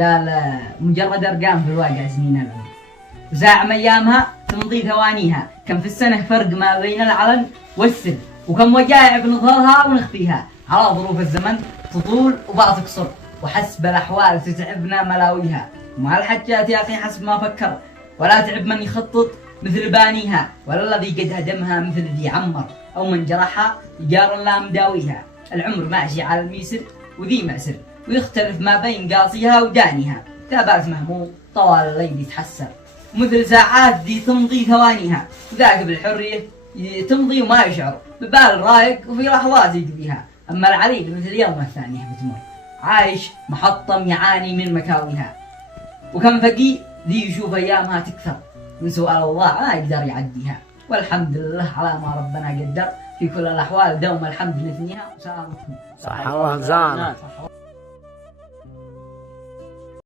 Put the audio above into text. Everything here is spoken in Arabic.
قال مجرد أرقام في الواقع سنين العمر، وزاعم أيامها تمضي ثوانيها، كم في السنة فرق ما بين العلن والسر، وكم وجائع بنظهرها ونخفيها، على ظروف الزمن تطول وبعض تقصر، وحسب الأحوال تتعبنا ملاويها، ومع الحجات يا أخي حسب ما فكر، ولا تعب من يخطط مثل بانيها، ولا الذي قد هدمها مثل ذي عمر، أو من جرحها يجار لا مداويها. العمر ماشي على الميسر وذي مأسر، ويختلف ما بين قاصيها ودانيها، ثابات مهموم طوال الليل يتحسر، ومثل ساعات ذي تمضي ثوانيها، وذاك بالحرية تمضي وما يشعر، ببال رايق وفي لحظات يقضيها. أما العليل مثل يوم الثانية بتمر، عايش محطم يعاني من مكاويها، وكم فقيه ذي يشوف أيامها تكثر، من سؤال الله ما يقدر يعديها. والحمد لله على ما ربنا قدر، في كل الأحوال دوم الحمد نثنيها وسلامتكم. صح الله زانه.